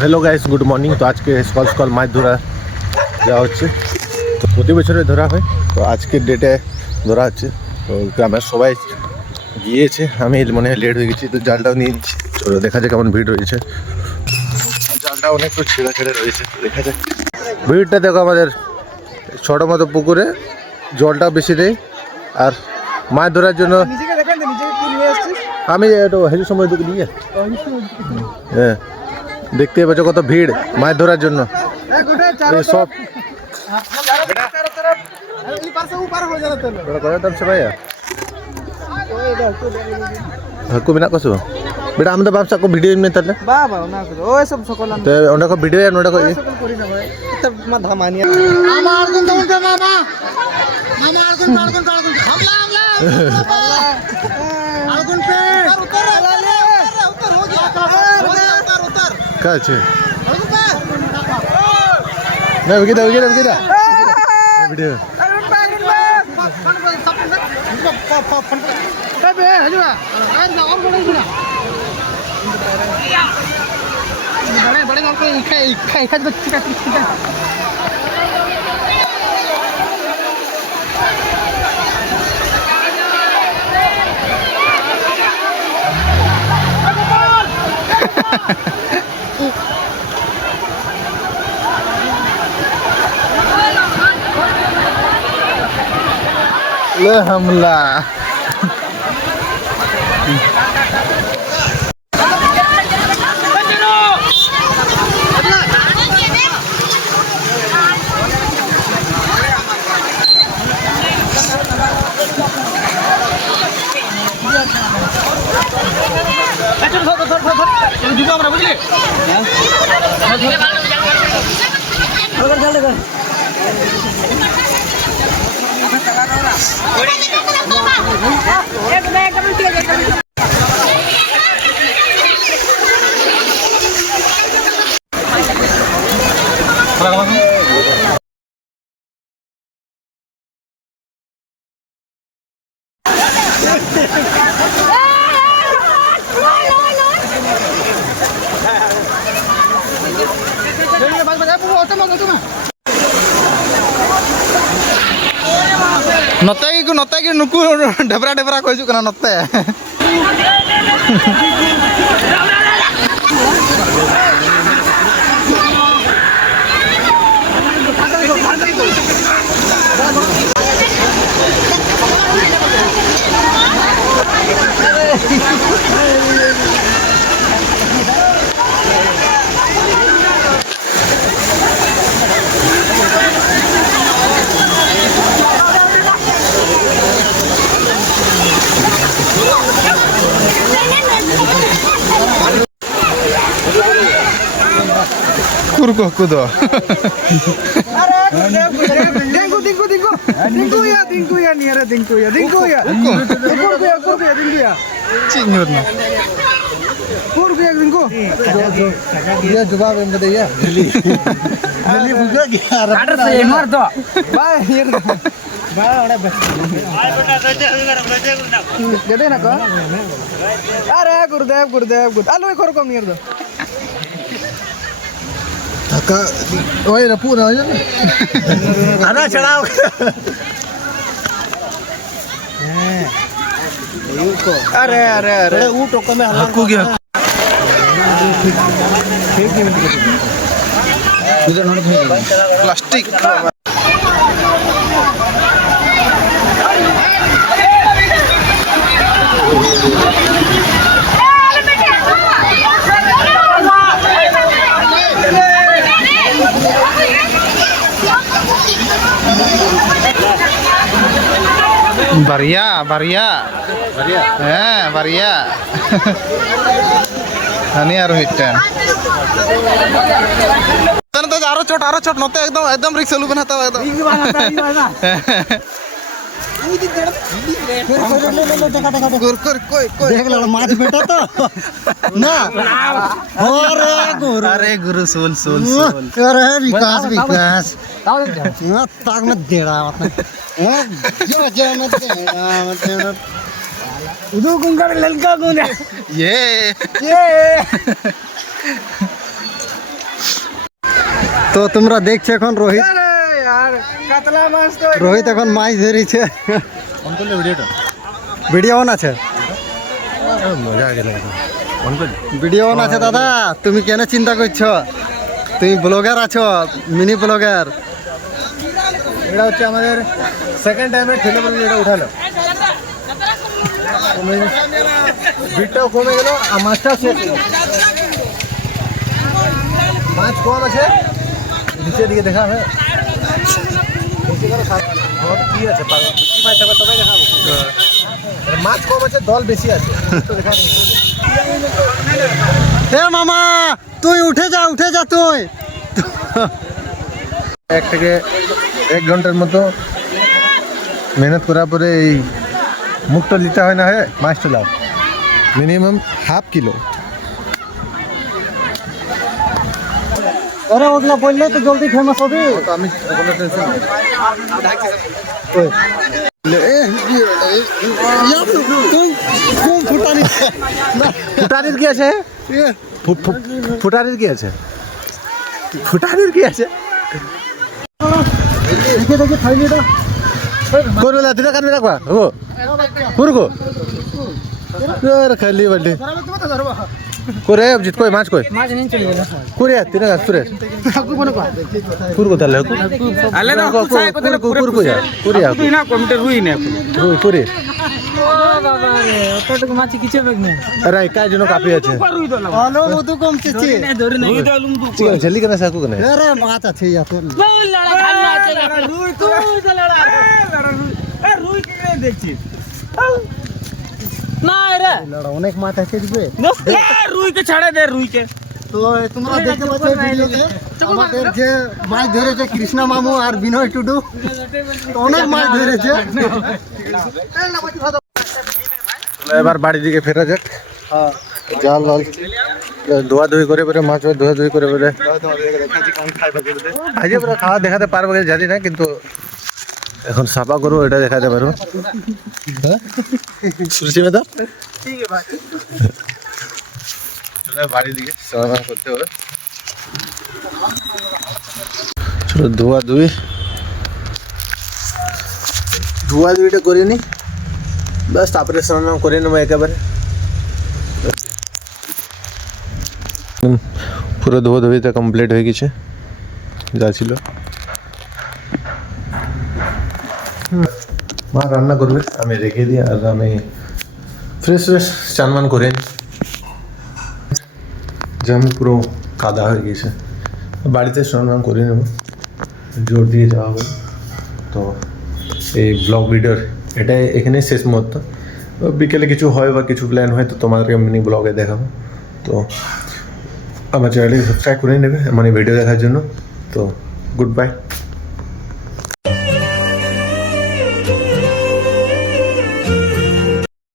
Hello guys, good morning. তো আজকে সকাল সকাল মাছ ধরা যাওয়া হচ্ছে। তো প্রতি বছরে ধরা হয়, তো আজকের ডেটে ধরা হচ্ছে। তো গ্রামের সবাই গিয়েছে, আমি মনে হয় লেট হয়ে গেছি, তো জালটাও নিয়ে নিচ্ছি। তো দেখা যায় কেমন ভিড় রয়েছে। জালটা অনেক তো ছেড়ে ছেড়ে রয়েছে, দেখা যায় ভিড়টা। দেখো আমাদের ছোটো মতো পুকুরে জলটা বেশি নেই, আর মাছ ধরার জন্য আমি একটু হেঁটে সময় দিকে নিয়ে হ্যাঁ দেখতে পাচ্ছ কত ভিড় মাছ ধরার জন্য। সব ᱦᱟᱹᱠᱩ ᱢᱮᱱᱟᱜ ᱠᱚᱣᱟ ᱥᱮ ᱵᱟᱝ? बेटा आम बाप को भिडियो में तले बाबा ना को ओए सब सकल तो ओंडा को भिडियो ओंडा को सकल करी ना भाई तब मा धमानिया मामा अर्जुन तो मामा मामा अर्जुन हमला अर्जुन पे उतर हो गया उतर का छे ना विकेट भिडियो बे हजवा आज ना और बड़ा बड़े नाम को इखा बच्ची का ले हमला नोते की नुकु ढेबरा ढेबरा को हिजू कना नोते kurko kudo अरे dingku ya nih ada dingku ya cinyur na dingku dia jawab yang kata ya geli buka gila ada saya mar to bahir udah gede na ko अरे गुरुदेव आलू एक और कम नियर दो Kak, oh ya pura aja nih. Anak ceraw. अरे ऊँट को मैं हल्कू गया। Plastic Baria ini harus hitam तो आरो चोट नोते एकदम रिक्स लुबन हता एकदम अरे गुरु सोल विकास ताक मत देड़ा उदू कुंकर ललका गुना ये তো তোমরা দেখছো এখন রোহিত কাতলা মাছ তো রোহিত এখন মাছ ধরেছে। অন করলে ভিডিওটা ভিডিও অন আছে, মজা গেল অন করলে ভিডিও অন আছে দাদা। তুমি কেন চিন্তা করছো? তুমি ব্লগার আছো, মিনি ব্লগার। এটা হচ্ছে আমাদের সেকেন্ড টাইমে ঠেলে বলে এটা উঠালো, ভিড়টাও কমে গেল আর মাছটাও শেষ হয়ে গেল। মাছ কম আছে, নিচের দিকে দেখা হয় কি আছে তবে দেখাবো। মাছ কম আছে, দল বেশি আছে তো দেখা নেই। এ মামা তুই উঠে যা তুই। এক থেকে 1 ঘন্টার মতো মেহনত করার পরে এই মুখটা নিতে হয় না হয় মাছটা লাভ মিনিমাম ½ কিলো। আরে ওগুলা বললে তো জলদি ফেমাস হবে। তো আমি কোনো টেনশন নেই। ফুটানির কি আছে? ফুটানির কি আছে? ফুটানির কি আছে? দেখে থাইলিটা কোন বেলা দিনে কাটবে রাখবা ও পুরকো খাইলি বাল্টি করে জিত কই মাছ কই করে তিনে গাছ তুরে পুরকো তাহলে আলাদা কুসায় কোথায় পুরকো যা করে তুই না কমিটি রুই না রুই করে বাবা রে অতটুকু মাছ কিছু বেগ না আরে কাই জন্য কাপি আছে রুই দলা ভালো মতো কমছে ধরে না রুই দলুম দু ঠিক আছে জলদি কেন সাকু কেন আরে মাছ আছে ইয়া তো লড়া খান্না আছে রুই তো লড়া রুই কি রে দেখছিস না রে লড়া অনেক মাছ আছে দিবে। রুই কে ছাড়ে দে রুই কে তো তোমরা দেখতে পাচ্ছ ভিডিওতে আমাদের যে মাছ ধরেছে কৃষ্ণা মামু আর বিনয় টুডু, তো অনেক মাছ ধরেছে। এবার বাড়ির দিকে ফেরা যাক। হ্যাঁ জাল লাল ধোয়া ধুই করে পরে মাছ ধোয়া ধুই করে পরে ভাইজে পুরো খাওয়া দেখাতে পারবো কি জানি না, কিন্তু এখন সাফা করবো এটা দেখাতে পারবো। হ্যাঁ শুনছি না তো ঠিক আছে ভাই চলো বাড়ির দিকে স্নান করতে হবে। চলো ধোয়া ধুইটা করে নি বাস, তারপরে স্নান করে নেবো একেবারে। পুরো ধুইটা কমপ্লিট হয়ে গেছে যা ছিল। মা রান্না করবে, আমি রেখে দিই আর আমি ফ্রেশ চানমান করে নিই। জামি পুরো কাদা হয়ে গেছে, বাড়িতে স্নান করে নেব, জোর দিয়ে যাওয়া হবে। তো এই ব্লগ ভিডিওর এটাই এখানেই শেষ মুহূর্ত। বিকেলে কিছু হয় বা কিছু প্ল্যান হয় তো তোমাদেরকে মিনি ব্লগে দেখাবো। তো আমার চ্যানেলটি সাবস্ক্রাইব করে নেবে মানে ভিডিও দেখার জন্য। তো গুড বাই।